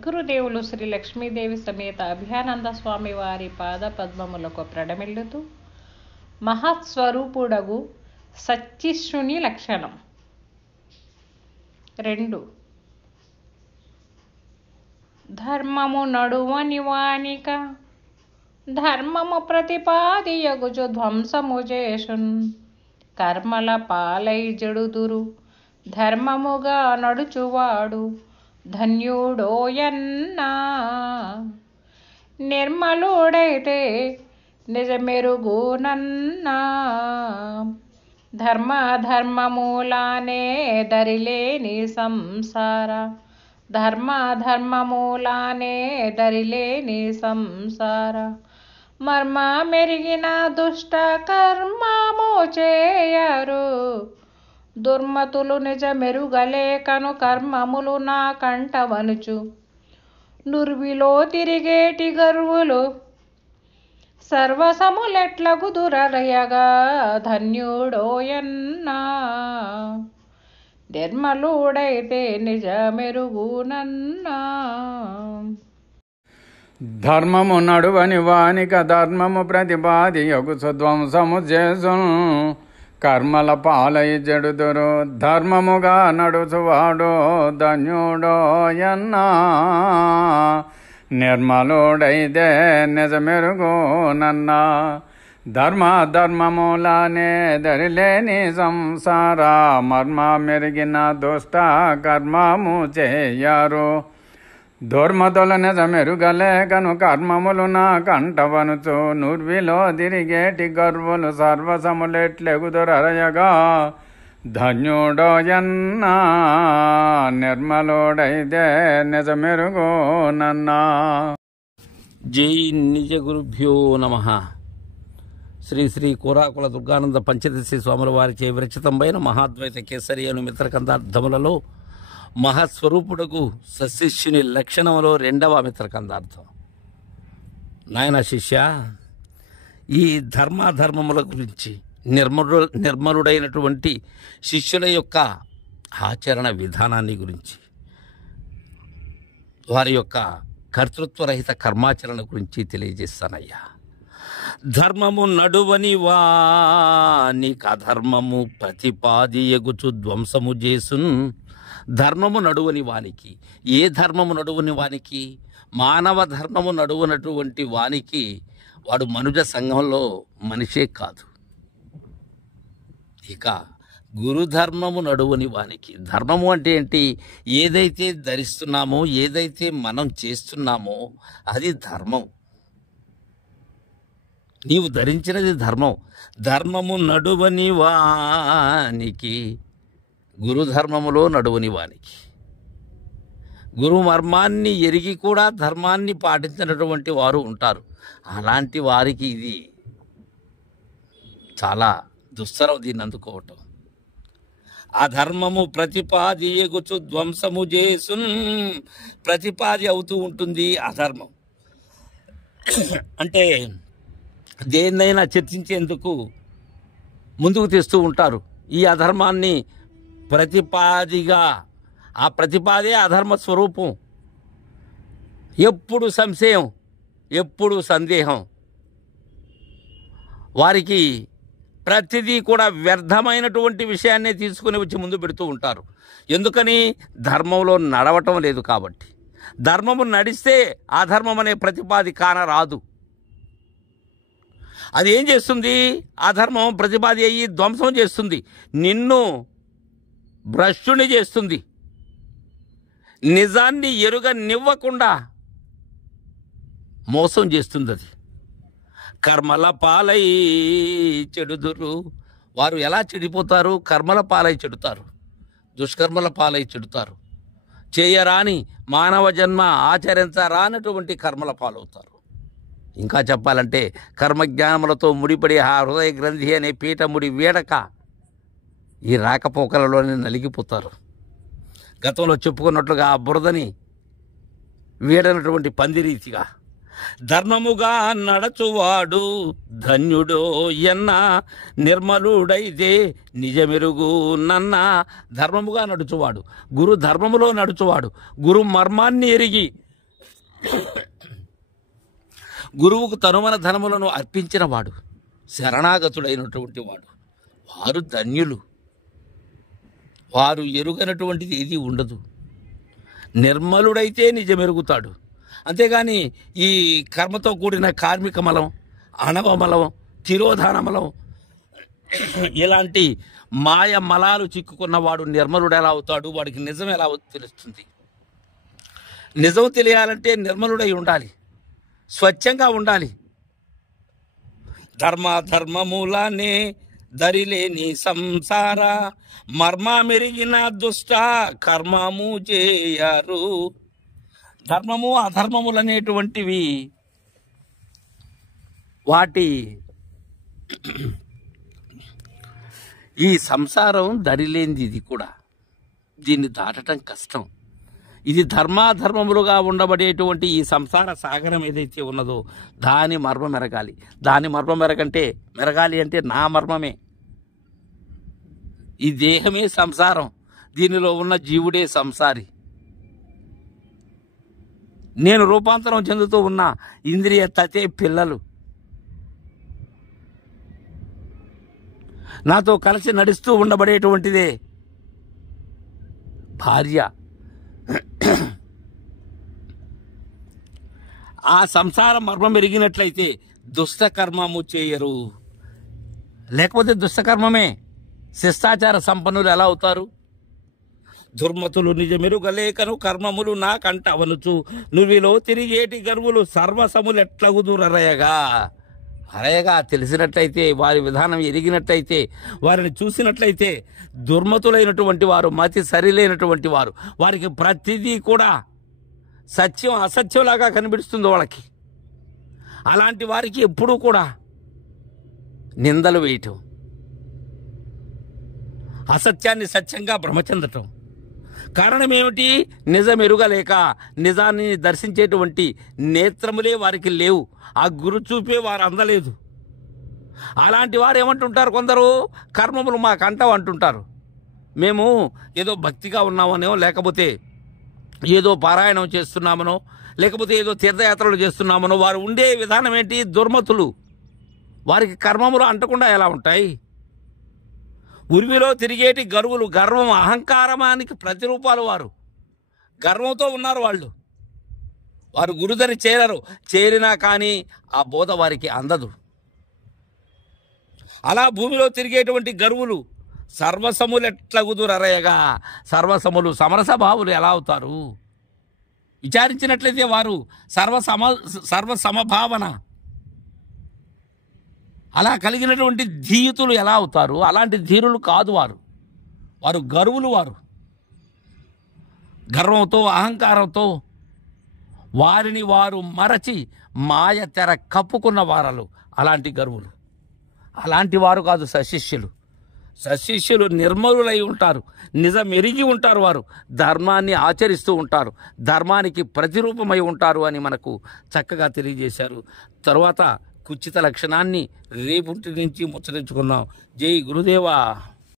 సద్గురుదేవులు శ్రీ లక్ష్మీదేవి సమేత అభయానంద స్వామి వారి పాద పద్మములకు ప్రణమిల్లుతూ మహత్స్వరూపుడగు సచ్చిష్ణుని లక్షణం 2. ధర్మము నడువని వానిక ధర్మము ప్రతిపాదియగుచు ధ్వంసము చేసున్ కర్మల పాలై జడుదురు ధర్మముగా నడుచువాడు ధన్యుడోయన్నా. నిర్మలుడైతే నిజమెరుగునన్నా ధర్మమూలానే దరిలేని సంసార ధర్మమూలానే దరిలేని సంసార మర్మ మెరిగిన దుష్ట కర్మము చేయరు దుర్మతులు నిజమెరుగలేకను కర్మములు నా కంటవనుచు నుర్విలో తిరిగేటి గర్వులు సర్వసములెట్లగు దురరయగా ధన్యుడోయన్నా. నిర్మలుడైతే నిజమెరుగునన్నా. ధర్మము నడువని వానిక ధర్మము ప్రతిపాదియగు ధ్వంసము చేసును కర్మల పాలై జడుదురు ధర్మముగా నడుచువాడో ధన్యుడోయన్నా. నిర్మలుడైతే నిజమెరుగునన్నా. ధర్మమూలానే దరిలేని సంసార మర్మ మెరిగిన దుష్ట కర్మము చేయరు దుర్మతుల నిజమెరుగలేకను కర్మములు నా కంటవనుచు నుర్విలో తిరిగేటి గర్వులు సర్వసములెట్లెగుదురయగా ధన్యుడోయన్నా. నిర్మలుడైతే నిజమెరుగునన్నా. జై నిజ గురుభ్యో నమః. శ్రీ శ్రీ కోరాకుల దుర్గానంద పంచదశి స్వాముల వారిచే విరచితమైన మహాద్వైత కేసరి అను మిత్రకందార్థములలో మహాస్వరూపుడకు సశిష్యుని లక్షణములో 2వ మిత్రకందార్థం. నాయన శిష్య, ఈ ధర్మాధర్మముల గురించి నిర్మలుడైనటువంటి శిష్యుల యొక్క ఆచరణ విధానాన్ని గురించి వారి యొక్క కర్తృత్వరహిత కర్మాచరణ గురించి తెలియజేస్తానయ్యా. ధర్మము నడువని వానిక అధర్మము ప్రతిపాదియగుచు ధ్వంసము చేసున్. ధర్మము నడువని వానికి, ఏ ధర్మము నడువని వానికి? మానవ ధర్మము నడువనటువంటి వానికి వాడు మనుజ సంఘంలో మనిషే కాదు. ఇక గురుధర్మము నడువని వానికి, ధర్మము అంటే ఏంటి? ఏదైతే ధరిస్తున్నామో, ఏదైతే మనం చేస్తున్నామో అది ధర్మం. నీవు ధరించినది ధర్మం. ధర్మము నడువని వానికి, గురుధర్మములో నడువని వానికి, గురు మర్మాన్ని ఎరిగి కూడా ధర్మాన్ని పాటించినటువంటి వారు ఉంటారు. అలాంటి వారికి ఇది చాలా దుస్తరం, దీన్ని అందుకోవటం. అధర్మము ప్రతిపాదియగుచు ధ్వంసము చేసున్. ప్రతిపాది అవుతూ ఉంటుంది అధర్మం. అంటే దేన్నైనా చర్చించేందుకు ముందుకు తెస్తూ ఉంటారు ఈ అధర్మాన్ని ప్రతిపాదిగా. ఆ ప్రతిపాదే అధర్మ స్వరూపం. ఎప్పుడు సంశయం, ఎప్పుడు సందేహం. వారికి ప్రతిదీ కూడా వ్యర్థమైనటువంటి విషయాన్నే తీసుకుని వచ్చి ముందు పెడుతూ ఉంటారు. ఎందుకని? ధర్మంలో నడవటం లేదు కాబట్టి. ధర్మము నడిస్తే అధర్మం అనే ప్రతిపాది కానరాదు. అది ఏం చేస్తుంది? అధర్మం ప్రతిపాది అయ్యి ధ్వంసం చేస్తుంది, నిన్ను భ్రష్టుని చేస్తుంది, నిజాన్ని ఎరుగనివ్వకుండా మోసం చేస్తుంది. అది కర్మల పాలై చెడుదురు. వారు ఎలా చెడిపోతారు? కర్మల పాలై చెడుతారు, దుష్కర్మల పాలై చెడుతారు. చేయరాని మానవ జన్మ ఆచరించరానటువంటి కర్మల పాలవుతారు. ఇంకా చెప్పాలంటే కర్మజ్ఞానములతో ముడిపడి ఆ హృదయ గ్రంథి అనే పీఠముడి వీడక ఈ రాకపోకలలోనే నలిగిపోతారు. గతంలో చెప్పుకున్నట్లుగా ఆ బురదని వీడనటువంటి పందిరీతిగా ధర్మముగా నడచువాడు ధన్యుడో ఎన్న నిర్మలుడైతే నిజమెరుగు నన్న. ధర్మముగా నడుచువాడు, గురు ధర్మములో నడుచువాడు, గురు మర్మాన్ని ఎరిగి గురువుకు తనుమన ధనములను అర్పించిన వాడు, శరణాగతుడైనటువంటి వాడు, వారు ధన్యులు. వారు ఎరుగనటువంటిది ఏది ఉండదు. నిర్మలుడైతే నిజమెరుగుతాడు. అంతేగాని ఈ కర్మతో కూడిన కార్మిక మలం, అణవమలం, తిరోధాన మలం, ఇలాంటి మాయ మలాలు చిక్కుకున్నవాడు నిర్మలుడు ఎలా అవుతాడు? వాడికి నిజం ఎలా తెలుస్తుంది? నిజం తెలియాలంటే నిర్మలుడై ఉండాలి, స్వచ్ఛంగా ఉండాలి. ధర్మములనే దరిలేని సంసార మర్మ మెరిగిన దుష్ట కర్మము చేయరు. ధర్మము అధర్మములనేటువంటివి వాటి ఈ సంసారం దరిలేనిది. ఇది కూడా దీన్ని దాటడం కష్టం. ఇది ధర్మాధర్మములుగా ఉండబడేటువంటి ఈ సంసార సాగరం ఏదైతే ఉన్నదో దాని మర్మం మెరగాలి. దాని మర్మం మెరగాలి అంటే నా మర్మమే. ఈ దేహమే సంసారం, దీనిలో ఉన్న జీవుడే సంసారి. నేను రూపాంతరం చెందుతూ ఉన్న ఇంద్రియ తతే పిల్లలు, నాతో కలిసి నడుస్తూ ఉండబడేటువంటిదే భార్య. ఆ సంసార మర్మం ఎరిగినట్లయితే దుష్టకర్మము చేయరు. లేకపోతే దుష్టకర్మమే. శిష్టాచార సంపన్నులు ఎలా అవుతారు? దుర్మతులు నిజమెరుగలేకను కర్మములు నాకంటవనుచు నువ్విలో తిరిగేటి గర్వులు సర్వసములెట్లగుదురరయగా. అరయగా తెలిసినట్లయితే, వారి విధానం ఎరిగినట్లయితే, వారిని చూసినట్లయితే దుర్మతులైనటువంటి వారు, మతి సరిలేనటువంటి వారు, వారికి ప్రతిదీ కూడా సత్యం అసత్యంలాగా కనిపిస్తుంది వాళ్ళకి. అలాంటి వారికి ఎప్పుడూ కూడా నిందలు వేయటం, అసత్యాన్ని సత్యంగా భ్రమచెందటం. కారణం ఏమిటి? నిజం ఎరుగలేక, నిజాన్ని దర్శించేటువంటి నేత్రములే వారికి లేవు, ఆ గురు చూపే వారు అందలేదు. అలాంటి వారు ఏమంటుంటారు? కొందరు కర్మములు మాకంటావు అంటుంటారు. మేము ఏదో భక్తిగా ఉన్నామనో, లేకపోతే ఏదో పారాయణం చేస్తున్నామనో, లేకపోతే ఏదో తీర్థయాత్రలు చేస్తున్నామనో. వారు ఉండే విధానం ఏంటి? దుర్మతులు. వారికి కర్మములు అంటకుండా ఎలా ఉంటాయి? ఉర్విలో తిరిగేటి గర్వులు, గర్వం అహంకారమానికి ప్రతిరూపాలు. వారు గర్వంతో ఉన్నారు. వారు గురుదరి చేరరు. చేరినా కానీ ఆ బోధ వారికి అందదు. అలా భూమిలో తిరిగేటువంటి గర్వులు సర్వసములెట్లగుదురరయగా. సర్వసములు సమరసభావులు ఎలా అవుతారు? విచారించినట్లయితే వారు సర్వసమభావన అలా కలిగినటువంటి ధీయుతులు ఎలా అవుతారు? అలాంటి ధీరులు కాదు వారు. వారు గర్వులు. వారు గర్వంతో, అహంకారంతో వారిని వారు మరచి మాయ తెర కప్పుకున్న వారలు అలాంటి గర్వులు. అలాంటి వారు కాదు సశిష్యులు. సశిష్యులు నిర్మలులై ఉంటారు, నిజం ఎరిగి ఉంటారు. వారు ధర్మాన్ని ఆచరిస్తూ ఉంటారు, ధర్మానికి ప్రతిరూపమై ఉంటారు అని మనకు చక్కగా తెలియజేశారు. తరువాత కుచిత లక్షణాన్ని రేపుటి నుంచి ముచ్చరించుకున్నాం. జై గురుదేవా.